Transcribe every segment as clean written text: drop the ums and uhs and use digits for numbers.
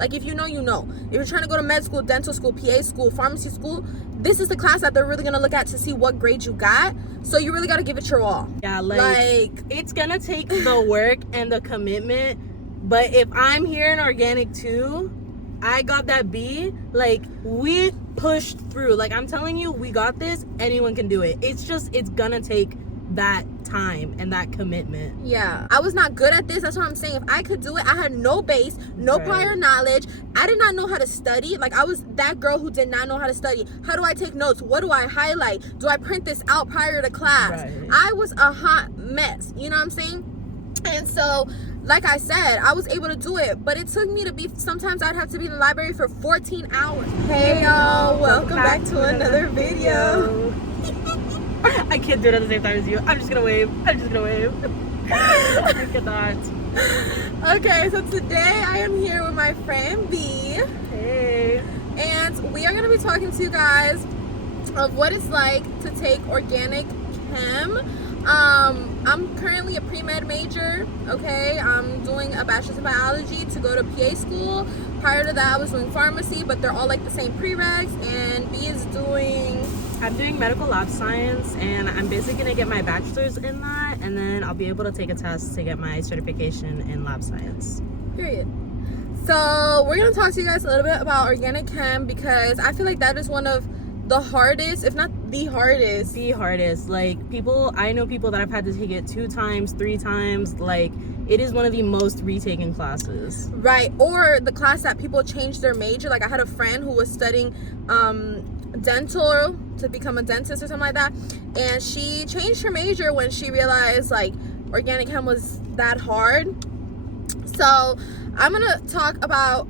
Like, if you know, you know. If you're trying to go to med school, dental school, PA school, pharmacy school, this is the class that they're really gonna look at to see what grade you got. So you really gotta give it your all. Yeah, like it's gonna take the work and the commitment. But if I'm here in organic 2, I got that B, like, we pushed through. Like, I'm telling you, we got this. Anyone can do it. It's gonna take that time and that commitment. Yeah, I was not good at this. That's what I'm saying. If I could do it, I had no base, no prior knowledge. I did not know how to study. Like, I was that girl who did not know how to study. How do I take notes? What do I highlight? Do I print this out prior to class? I was a hot mess, you know what I'm saying? And so, like I said, I was able to do it, but it took me to be, sometimes I'd have to be in the library for 14 hours. Hey y'all, welcome back to another video. I can't do it at the same time as you. I'm just gonna wave. I cannot. Okay, so today I am here with my friend B. Hey. And we are gonna be talking to you guys of what it's like to take organic chem. I'm currently a pre-med major, okay? I'm doing a bachelor's in biology to go to PA school. Prior to that, I was doing pharmacy, but they're all like the same prereqs. And B is doing... I'm doing medical lab science, and I'm basically gonna get my bachelor's in that, and then I'll be able to take a test to get my certification in lab science. Period. So we're gonna talk to you guys a little bit about organic chem, because I feel like that is one of the hardest, if not the hardest. Like, I know people that have had to take it 2 times, 3 times. Like, it is one of the most retaken classes. Right, or the class that people change their major. Like, I had a friend who was studying dental to become a dentist or something like that, and she changed her major when she realized like organic chem was that hard. So we're gonna talk about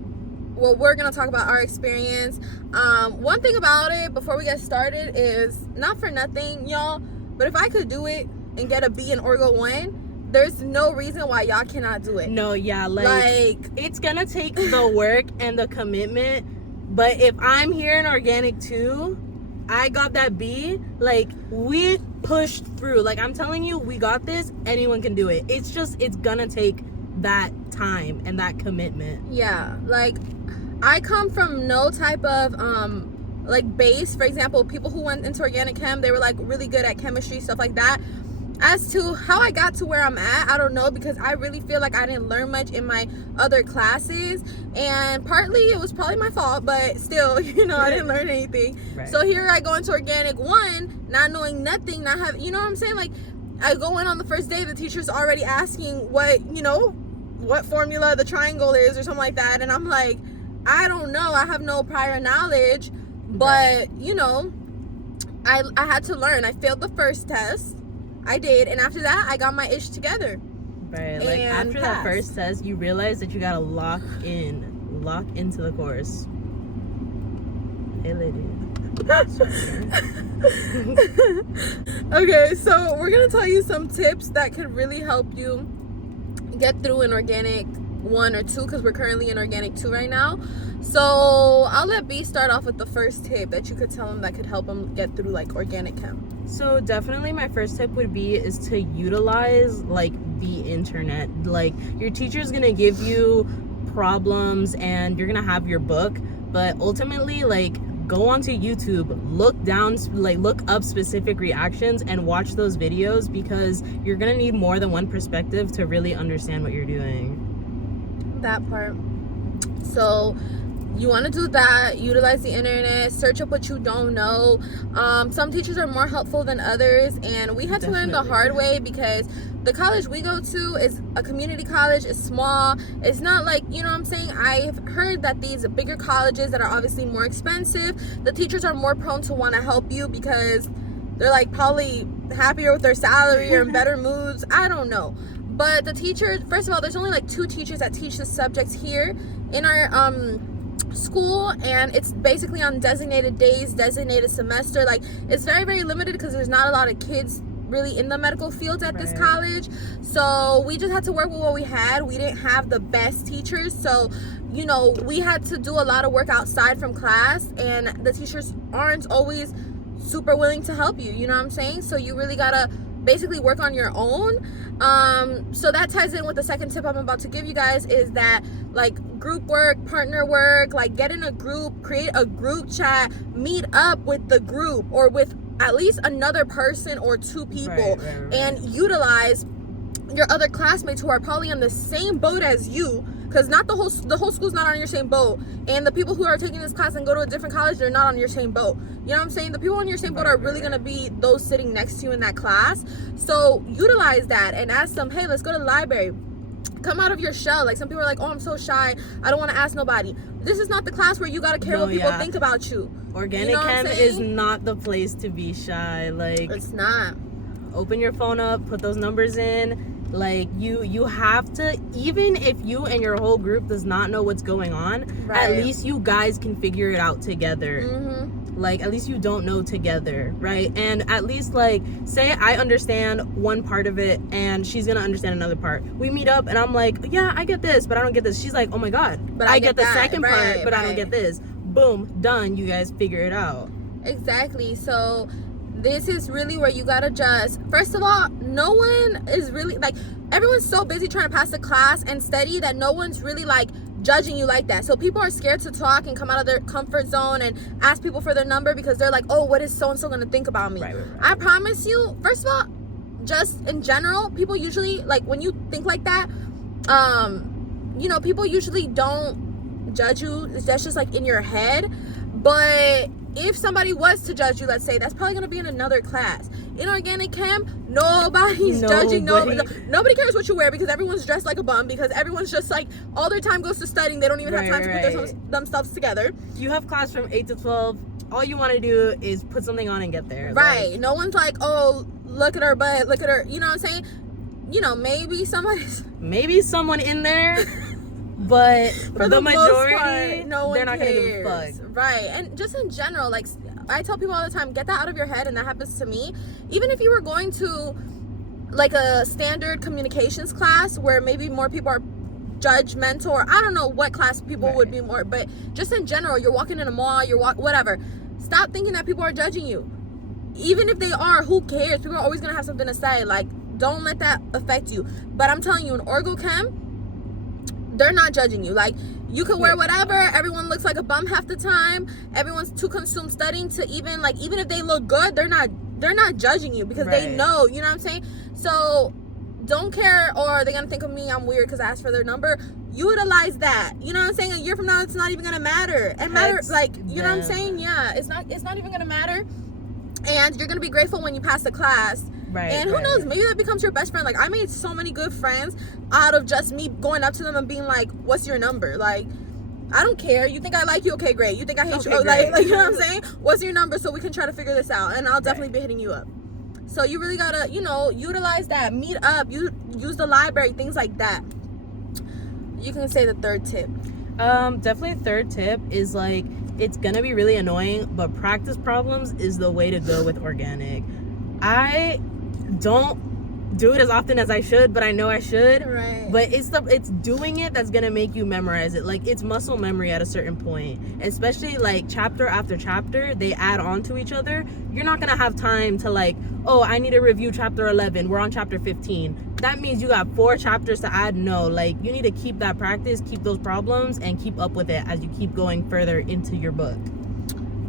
our experience. One thing about it before we get started is, not for nothing, y'all, but if I could do it and get a B in Orgo 1, there's no reason why y'all cannot do it. No, yeah, like it's gonna take the work and the commitment. But if I'm here in organic 2, I got that B, like, we pushed through. Like, I'm telling you, we got this. Anyone can do it. It's gonna take that time and that commitment. Yeah, like, I come from no type of like base. For example, people who went into organic chem, they were like really good at chemistry, stuff like that. As to how I got to where I'm at, I don't know, because I really feel like I didn't learn much in my other classes, and partly it was probably my fault, but still, you know, I didn't learn anything. So here I go into organic 1, not knowing nothing, not having, you know what I'm saying? Like, I go in on the first day, the teacher's already asking what formula the triangle is or something like that, and I'm like, I don't know, I have no prior knowledge, but you know, I had to learn. I failed the first test. I did, and after that, I got my ish together. Right, like, after that first test, you realize that you gotta lock into the course. Hey, lady. Okay, so we're gonna tell you some tips that could really help you get through in organic 1 or 2, because we're currently in organic 2 right now. So I'll let B start off with the first tip that you could tell him that could help him get through like organic chem. So definitely my first tip would be is to utilize like the internet. Like, your teacher's gonna give you problems and you're gonna have your book, but ultimately, like, go onto YouTube, look up specific reactions and watch those videos, because you're gonna need more than one perspective to really understand what you're doing. That part. So you want to do that, utilize the internet, search up what you don't know. Some teachers are more helpful than others, and we had to learn the hard way, because the college we go to is a community college. It's small. It's not like, you know what I'm saying? I've heard that these bigger colleges that are obviously more expensive, the teachers are more prone to want to help you because they're like probably happier with their salary or in better moods. I don't know. But the teachers, first of all, there's only like 2 teachers that teach the subjects here in our school, and it's basically on designated days, designated semester. Like, it's very, very limited because there's not a lot of kids really in the medical fields at this college. So we just had to work with what we had. We didn't have the best teachers, so, you know, we had to do a lot of work outside from class, and the teachers aren't always super willing to help you, you know what I'm saying? So you really gotta basically work on your own. So that ties in with the second tip I'm about to give you guys, is that like group work, partner work, like get in a group, create a group chat, meet up with the group or with at least another person or two people, right. And utilize your other classmates who are probably on the same boat as you, because not the whole school's not on your same boat, and the people who are taking this class and go to a different college, they're not on your same boat. You know what I'm saying? The people on your same boat are really going to be those sitting next to you in that class. So utilize that and ask them, hey, let's go to the library. Come out of your shell. Like, some people are like, oh, I'm so shy, I don't want to ask nobody. This is not the class where you got to care what people think about you. Organic Chem is not the place to be shy. Like, it's not. Open your phone up, put those numbers in. Like, you have to, even if you and your whole group does not know what's going on, at least you guys can figure it out together. Like, at least you don't know together, right? And at least, like, say I understand one part of it and she's gonna understand another part. We meet up and I'm like, yeah, I get this, but I don't get this. She's like, oh my god, but I get the second part, but I don't get this. Boom, done. You guys figure it out. Exactly. So this is really where you gotta just, first of all, no one is really, like, everyone's so busy trying to pass the class and study that no one's really like judging you like that. So people are scared to talk and come out of their comfort zone and ask people for their number because they're like, oh, what is so and so gonna think about me? I promise you, first of all, just in general, people usually, like, when you think like that, you know, people usually don't judge you. That's just like in your head. But if somebody was to judge you, let's say, that's probably going to be in another class. In organic chem, nobody's judging. Nobody cares what you wear because everyone's dressed like a bum, because everyone's just like, all their time goes to studying. They don't even have time to put themselves together. You have class from 8 to 12. All you want to do is put something on and get there. Right. Like, no one's like, oh, look at her butt, look at her. You know what I'm saying? You know, maybe someone in there. But for the majority, part, no one they're not going to give a fuck. Right. And just in general, like, I tell people all the time, get that out of your head, and that happens to me. Even if you were going to, like, a standard communications class where maybe more people are judgmental, or I don't know what class people would be more, but just in general, you're walking in a mall, whatever. Stop thinking that people are judging you. Even if they are, who cares? People are always going to have something to say. Like, don't let that affect you. But I'm telling you, in Orgo Chem, they're not judging you. Like, you can wear whatever. Everyone looks like a bum half the time. Everyone's too consumed studying to even, like, even if they look good, they're not judging you because they know, you know what I'm saying? So don't care, or they're gonna think of me, I'm weird because I asked for their number. Utilize that. You know what I'm saying? A year from now, it's not even gonna matter. And like, you know what I'm saying? Yeah, it's not even gonna matter. And you're gonna be grateful when you pass the class. And who knows, maybe that becomes your best friend. Like, I made so many good friends out of just me going up to them and being like, what's your number? Like, I don't care. You think I like you? Okay, great. You think I hate you? Like, you know what I'm saying? What's your number so we can try to figure this out? And I'll definitely be hitting you up. So you really gotta, you know, utilize that. Meet up. Use the library, things like that. You can say the third tip. Definitely third tip is, like, it's gonna be really annoying, but practice problems is the way to go with organic. I don't do it as often as I should, but I know I should. But it's doing it that's gonna make you memorize it. Like, it's muscle memory at a certain point, especially like chapter after chapter, they add on to each other. You're not gonna have time to, like, oh, I need to review chapter 11, we're on chapter 15. That means you got 4 chapters to add. No, like, you need to keep that practice, keep those problems, and keep up with it as you keep going further into your book.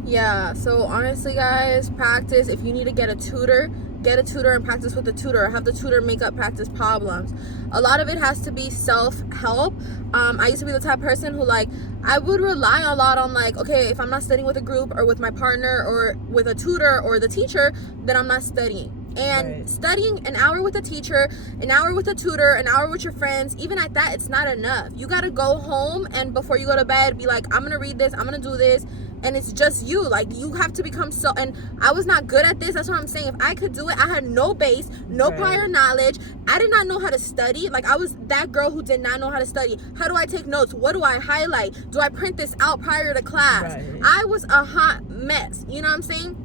Yeah, so honestly, guys, practice. If you need to get a tutor and practice with the tutor, or have the tutor make up practice problems. A lot of it has to be self-help. I used to be the type of person who, like, I would rely a lot on, like, okay, if I'm not studying with a group or with my partner or with a tutor or the teacher, then I'm not studying. And studying an hour with a teacher, an hour with a tutor, an hour with your friends, even at that, it's not enough. You got to go home and before you go to bed, be like, I'm going to read this, I'm going to do this. And it's just you. Like, you have to become so, and I was not good at this. That's what I'm saying. If I could do it, I had no base, no prior knowledge. I did not know how to study. Like, I was that girl who did not know how to study. How do I take notes? What do I highlight? Do I print this out prior to class? I was a hot mess. You know what I'm saying?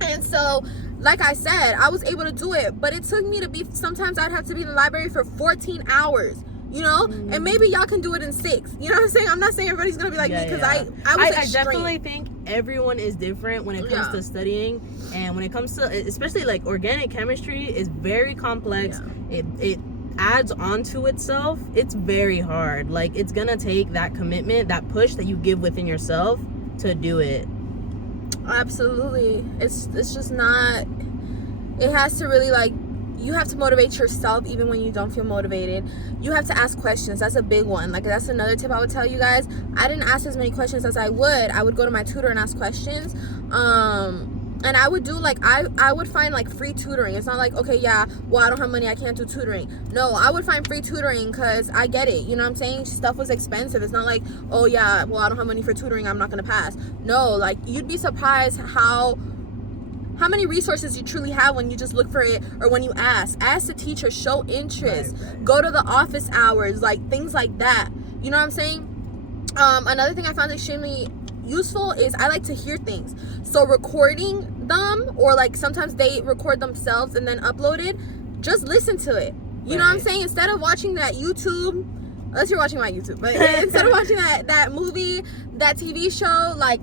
And so, like I said, I was able to do it, but it took me to be, sometimes I'd have to be in the library for 14 hours. You know, and maybe y'all can do it in 6. You know what I'm saying? I'm not saying everybody's gonna be like me, because I was extreme. I definitely think everyone is different when it comes to studying, and when it comes to, especially like organic chemistry is very complex. It adds onto itself. It's very hard. Like, it's gonna take that commitment, that push that you give within yourself to do it. Absolutely. It's just not, it has to really, like, you have to motivate yourself even when you don't feel motivated. You have to ask questions. That's a big one. Like, that's another tip I would tell you guys. I didn't ask as many questions as I would. I would go to my tutor and ask questions. And I would do, like, I would find, like, free tutoring. It's not like, okay, yeah, well, I don't have money, I can't do tutoring. No, I would find free tutoring because I get it. You know what I'm saying? Stuff was expensive. It's not like, oh, yeah, well, I don't have money for tutoring, I'm not going to pass. No, like, you'd be surprised how many resources you truly have when you just look for it, or when you ask the teacher, show interest, go to the office hours, like things like that. You know what I'm saying? Another thing I found extremely useful is I like to hear things. So recording them, or like sometimes they record themselves and then upload it, just listen to it. You know what I'm saying? Instead of watching that YouTube, unless you're watching my YouTube, but instead of watching that movie, that TV show, like,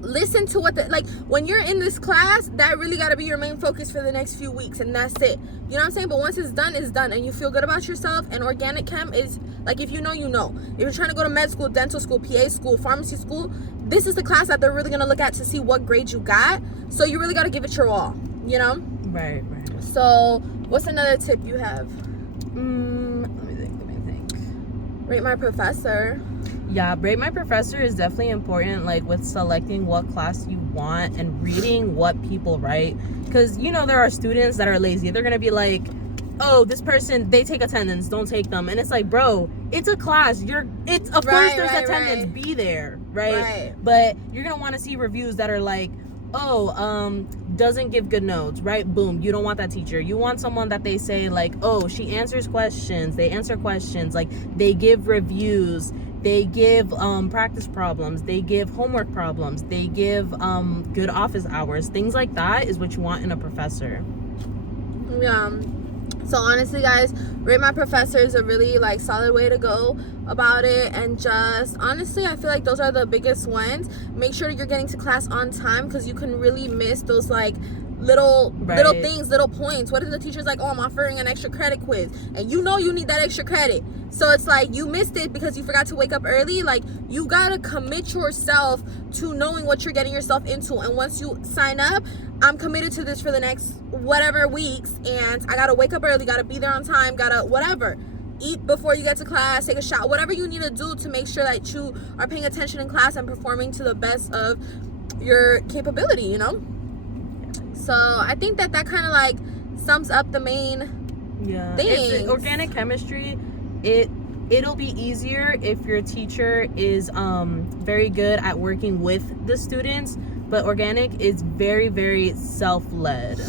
listen to what like, when you're in this class, that really got to be your main focus for the next few weeks, and that's it. You know what I'm saying? But once it's done, and you feel good about yourself. And organic chem is like, if you know, you know. If you're trying to go to med school, dental school, PA school, pharmacy school, this is the class that they're really going to look at to see what grade you got. So you really got to give it your all, you know? Right. So what's another tip you have? Let me think. Rate my professor. Yeah, rate my professor is definitely important, like with selecting what class you want and reading what people write. Because, you know, there are students that are lazy. They're going to be like, oh, this person, they take attendance, don't take them. And it's like, bro, it's a class. Of course there's attendance, be there, right? But you're going to want to see reviews that are like, oh, doesn't give good notes, right? Boom, you don't want that teacher. You want someone that they say like, oh, she answers questions, they answer questions, like they give reviews, they give practice problems, they give homework problems, they give good office hours. Things like that is what you want in a professor. Yeah. So honestly, guys, rate my professor is a really like solid way to go about it. And just honestly, I feel like those are the biggest ones. Make sure you're getting to class on time, because you can really miss those like little things, little points. What if the teacher's like, oh, I'm offering an extra credit quiz, and you know you need that extra credit, so it's like you missed it because you forgot to wake up early. Like, you gotta commit yourself to knowing what you're getting yourself into. And once you sign up, I'm committed to this for the next whatever weeks, and I gotta wake up early, gotta be there on time, gotta whatever, eat before you get to class, take a shower, whatever you need to do to make sure that you are paying attention in class and performing to the best of your capability, you know? So I think that kind of like sums up the main things. Organic chemistry, it'll be easier if your teacher is very good at working with the students, but organic is very, very self-led.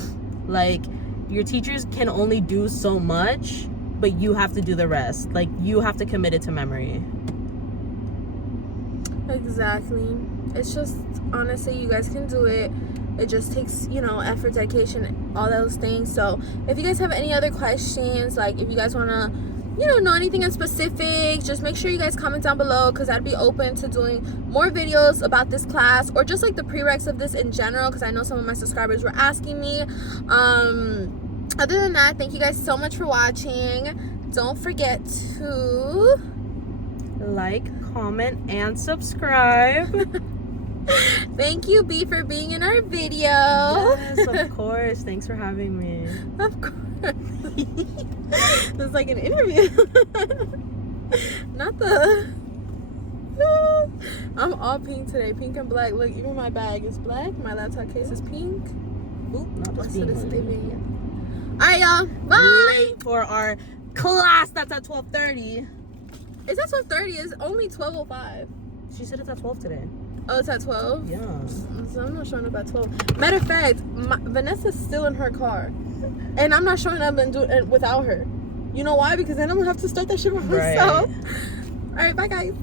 Like, your teachers can only do so much, but you have to do the rest. Like, you have to commit it to memory. Exactly. It's just, honestly, you guys can do it. It just takes, you know, effort, dedication, all those things. So if you guys have any other questions, like if you guys want to, you know anything in specific, just make sure you guys comment down below, because I'd be open to doing more videos about this class, or just like the prereqs of this in general, because I know some of my subscribers were asking me. Other than that, thank you guys so much for watching. Don't forget to like, comment, and subscribe. Thank you, B, for being in our video. Yes, of course. Thanks for having me. Of course. It's like an interview. Not the... I'm all pink today. Pink and black. Look, even my bag is black. My laptop case is pink. Oop, not just pink. Alright, y'all. Bye. Late for our class that's at 12:30. It's at 12:30. It's only 12:05. She said it's at 12 today. Oh, it's at 12? Yeah. So I'm not showing up at 12. Matter of fact, Vanessa's still in her car. And I'm not showing up and do it without her. You know why? Because then I'm going to have to start that shit by myself. All right, bye, guys.